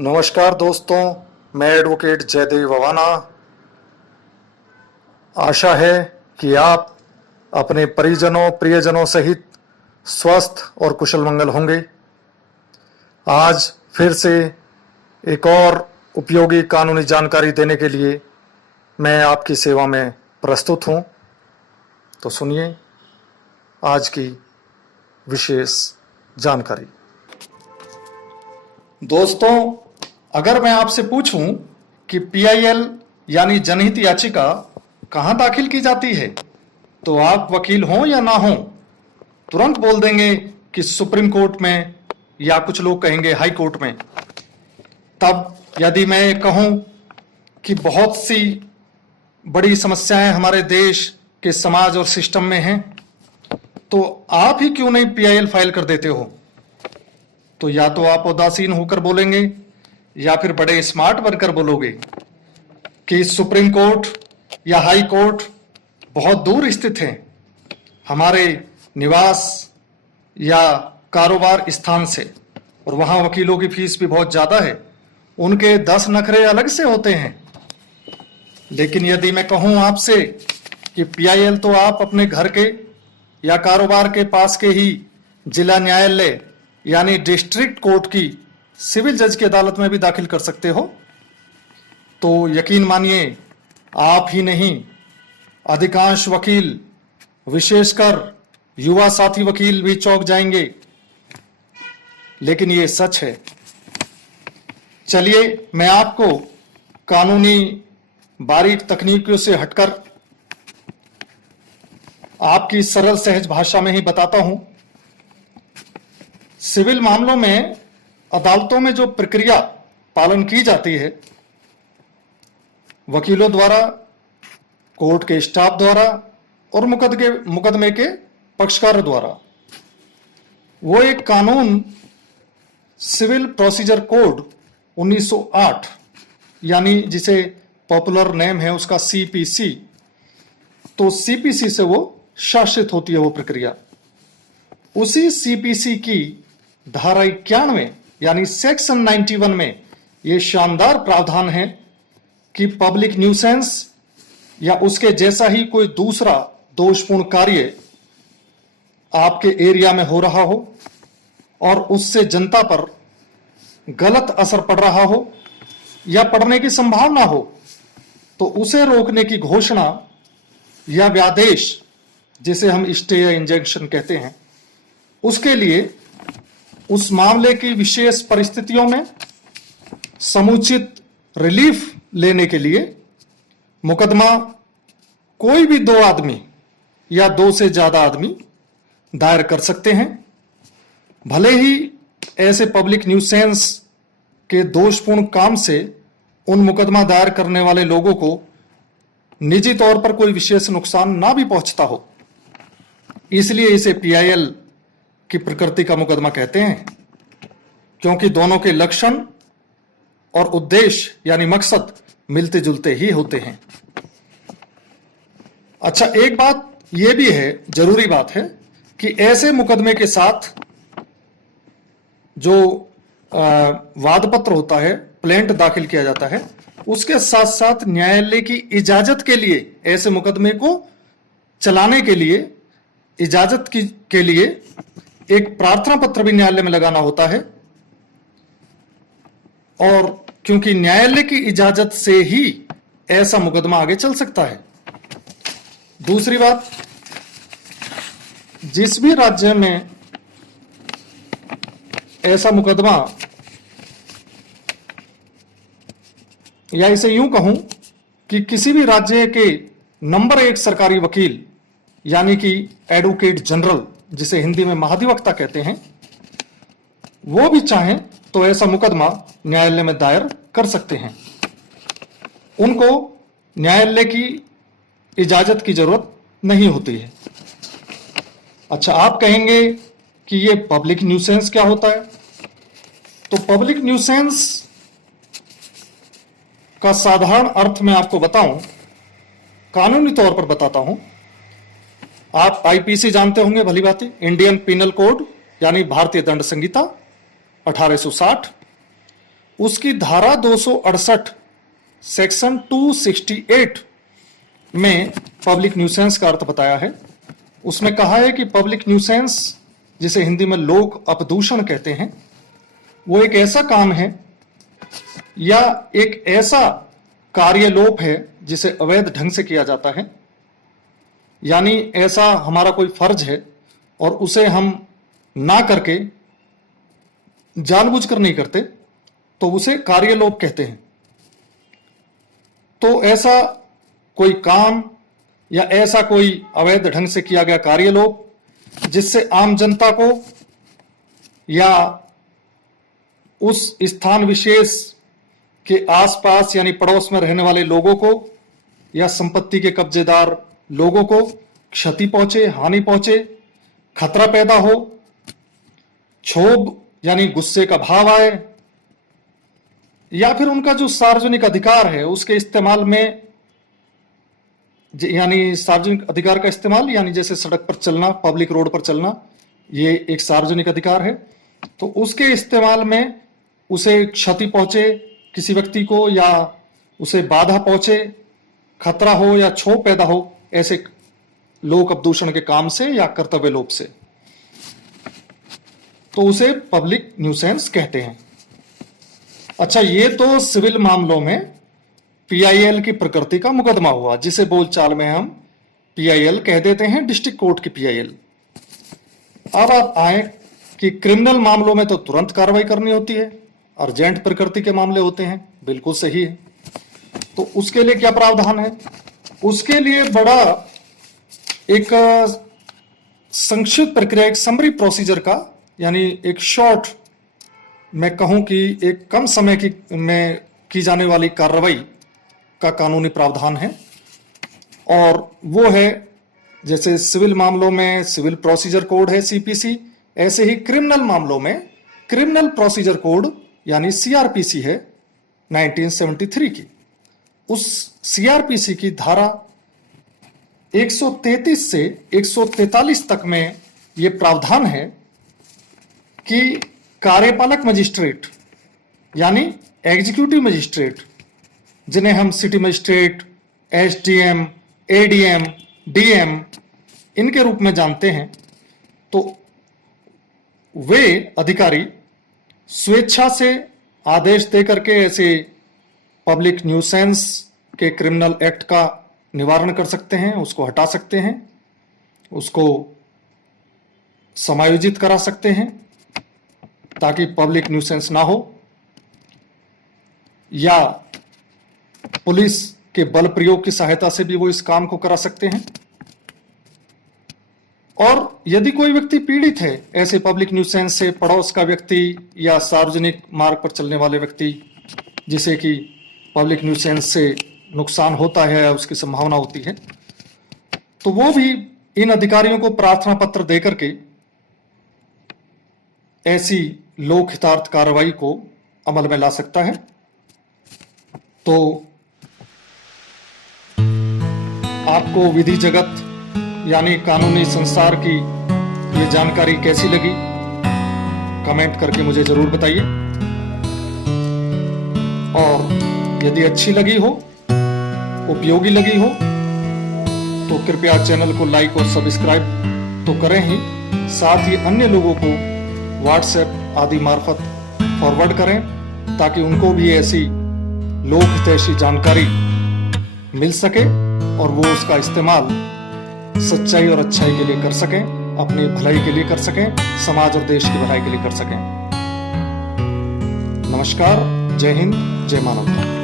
नमस्कार दोस्तों, मैं एडवोकेट जयदेव अवाना। आशा है कि आप अपने परिजनों प्रियजनों सहित स्वस्थ और कुशल मंगल होंगे। आज फिर से एक और उपयोगी कानूनी जानकारी देने के लिए मैं आपकी सेवा में प्रस्तुत हूं। तो सुनिए आज की विशेष जानकारी। दोस्तों, अगर मैं आपसे पूछूं कि पीआईएल यानी जनहित याचिका कहां दाखिल की जाती है, तो आप वकील हों या ना हों तुरंत बोल देंगे कि सुप्रीम कोर्ट में, या कुछ लोग कहेंगे हाई कोर्ट में। तब यदि मैं कहूं कि बहुत सी बड़ी समस्याएं हमारे देश के समाज और सिस्टम में हैं, तो आप ही क्यों नहीं पीआईएल फाइल कर देते हो? तो या तो आप उदासीन होकर बोलेंगे या फिर बड़े स्मार्ट बनकर बोलोगे कि सुप्रीम कोर्ट या हाई कोर्ट बहुत दूर स्थित है हमारे निवास या कारोबार स्थान से, और वहां वकीलों की फीस भी बहुत ज्यादा है, उनके 10 नखरे अलग से होते हैं। लेकिन यदि मैं कहूं आपसे कि पीआईएल तो आप अपने घर के या कारोबार के पास के ही जिला न्यायालय यानी डिस्ट्रिक्ट कोर्ट की सिविल जज की अदालत में भी दाखिल कर सकते हो, तो यकीन मानिए आप ही नहीं, अधिकांश वकील, विशेषकर युवा साथी वकील भी चौंक जाएंगे। लेकिन ये सच है। चलिए मैं आपको कानूनी बारीक तकनीकों से हटकर आपकी सरल सहज भाषा में ही बताता हूं। सिविल मामलों में अदालतों में जो प्रक्रिया पालन की जाती है वकीलों द्वारा, कोर्ट के स्टाफ द्वारा और मुकदमे के पक्षकारों द्वारा, वो एक कानून सिविल प्रोसीजर कोड 1908 यानी जिसे पॉपुलर नेम है उसका सीपीसी, तो सीपीसी से वो शासित होती है वो प्रक्रिया। उसी सीपीसी की धारा 91 यानी सेक्शन 91 में ये शानदार प्रावधान है कि पब्लिक न्यूसेंस या उसके जैसा ही कोई दूसरा दोषपूर्ण कार्य आपके एरिया में हो रहा हो और उससे जनता पर गलत असर पड़ रहा हो या पड़ने की संभावना हो, तो उसे रोकने की घोषणा या व्यादेश, जिसे हम स्टे या इंजंक्शन कहते हैं, उसके लिए उस मामले की विशेष परिस्थितियों में समुचित रिलीफ लेने के लिए मुकदमा कोई भी 2 आदमी या 2 से ज्यादा आदमी दायर कर सकते हैं। भले ही ऐसे पब्लिक न्यूसेंस के दोषपूर्ण काम से उन मुकदमा दायर करने वाले लोगों को निजी तौर पर कोई विशेष नुकसान ना भी पहुंचता हो, इसलिए इसे पीआईएल की प्रकृति का मुकदमा कहते हैं, क्योंकि दोनों के लक्षण और उद्देश्य यानी मकसद मिलते जुलते ही होते हैं। अच्छा, एक बात यह भी है, जरूरी बात है, कि ऐसे मुकदमे के साथ जो वाद पत्र होता है, प्लेंट दाखिल किया जाता है, उसके साथ साथ न्यायालय की इजाजत के लिए, ऐसे मुकदमे को चलाने के लिए इजाजत के लिए एक प्रार्थना पत्र भी न्यायालय में लगाना होता है। और क्योंकि न्यायालय की इजाजत से ही ऐसा मुकदमा आगे चल सकता है। दूसरी बात, जिस भी राज्य में ऐसा मुकदमा, या इसे यूं कहूं कि किसी भी राज्य के नंबर 1 सरकारी वकील यानी कि एडवोकेट जनरल, जिसे हिंदी में महाधिवक्ता कहते हैं, वो भी चाहें तो ऐसा मुकदमा न्यायालय में दायर कर सकते हैं। उनको न्यायालय की इजाजत की जरूरत नहीं होती है। अच्छा, आप कहेंगे कि ये पब्लिक न्यूसेंस क्या होता है? तो पब्लिक न्यूसेंस का साधारण अर्थ मैं आपको बताऊं, कानूनी तौर पर बताता हूं। आप आईपीसी जानते होंगे भली भांति, इंडियन पिनल कोड यानी भारतीय दंड संहिता 1860। उसकी धारा 268 सेक्शन 268 में पब्लिक न्यूसेंस का अर्थ बताया है। उसमें कहा है कि पब्लिक न्यूसेंस, जिसे हिंदी में लोक अपदूषण कहते हैं, वो एक ऐसा काम है या एक ऐसा कार्यलोप है जिसे अवैध ढंग से किया जाता है, यानी ऐसा हमारा कोई फर्ज है और उसे हम ना करके जानबूझकर नहीं करते तो उसे कार्यलोप कहते हैं। तो ऐसा कोई काम या ऐसा कोई अवैध ढंग से किया गया कार्यलोप जिससे आम जनता को या उस स्थान विशेष के आसपास यानी पड़ोस में रहने वाले लोगों को या संपत्ति के कब्जेदार लोगों को क्षति पहुंचे, हानि पहुंचे, खतरा पैदा हो, क्षोभ यानी गुस्से का भाव आए, या फिर उनका जो सार्वजनिक अधिकार है उसके इस्तेमाल में, यानी सार्वजनिक अधिकार का इस्तेमाल यानी जैसे सड़क पर चलना, पब्लिक रोड पर चलना, ये एक सार्वजनिक अधिकार है। तो उसके इस्तेमाल में उसे क्षति पहुंचे किसी व्यक्ति को, या उसे बाधा पहुंचे, खतरा हो या क्षोभ पैदा हो, ऐसे लोक अपदूषण के काम से या कर्तव्य लोप से, तो उसे पब्लिक न्यूसेंस कहते हैं। अच्छा, ये तो सिविल मामलों में पीआईएल की प्रकृति का मुकदमा हुआ, जिसे बोलचाल में हम पीआईएल कह देते हैं, डिस्ट्रिक्ट कोर्ट की पीआईएल। अब आप आए कि क्रिमिनल मामलों में तो तुरंत कार्रवाई करनी होती है, अर्जेंट प्रकृति के मामले होते हैं, बिल्कुल सही है। तो उसके लिए क्या प्रावधान है? उसके लिए बड़ा एक संक्षिप्त प्रक्रिया, एक समरी प्रोसीजर का, यानी एक शॉर्ट, मैं कहूं कि एक कम समय में की जाने वाली कार्रवाई का कानूनी प्रावधान है। और वो है, जैसे सिविल मामलों में सिविल प्रोसीजर कोड है सीपीसी, ऐसे ही क्रिमिनल मामलों में क्रिमिनल प्रोसीजर कोड यानी सीआरपीसी है 1973 की। उस सीआरपीसी की धारा 133 से 143 तक में ये प्रावधान है कि कार्यपालक मजिस्ट्रेट यानी एग्जीक्यूटिव मजिस्ट्रेट, जिन्हें हम city magistrate, SDM, ADM, DM इनके रूप में जानते हैं, तो वे अधिकारी स्वेच्छा से आदेश देकर के ऐसे पब्लिक न्यूसेंस के क्रिमिनल एक्ट का निवारण कर सकते हैं, उसको हटा सकते हैं, उसको समायोजित करा सकते हैं ताकि पब्लिक न्यूसेंस ना हो, या पुलिस के बल प्रयोग की सहायता से भी वो इस काम को करा सकते हैं। और यदि कोई व्यक्ति पीड़ित है ऐसे पब्लिक न्यूसेंस से, पड़ोस का व्यक्ति या सार्वजनिक मार्ग पर चलने वाले व्यक्ति जिसे कि पब्लिक न्यूसेंस से नुकसान होता है या उसकी संभावना होती है, तो वो भी इन अधिकारियों को प्रार्थना पत्र देकर के ऐसी लोक हितार्थ कार्रवाई को अमल में ला सकता है। तो आपको विधि जगत यानी कानूनी संसार की ये जानकारी कैसी लगी, कमेंट करके मुझे जरूर बताइए। और यदि अच्छी लगी हो, उपयोगी लगी हो, तो कृपया चैनल को लाइक और सब्सक्राइब तो करें ही, साथ ही अन्य लोगों को व्हाट्सएप आदि मार्फत फॉरवर्ड करें ताकि उनको भी ऐसी लोक हितैषी जानकारी मिल सके और वो उसका इस्तेमाल सच्चाई और अच्छाई के लिए कर सकें, अपनी भलाई के लिए कर सकें, समाज और देश की भलाई के लिए कर सकें। नमस्कार, जय हिंद, जय मानवता।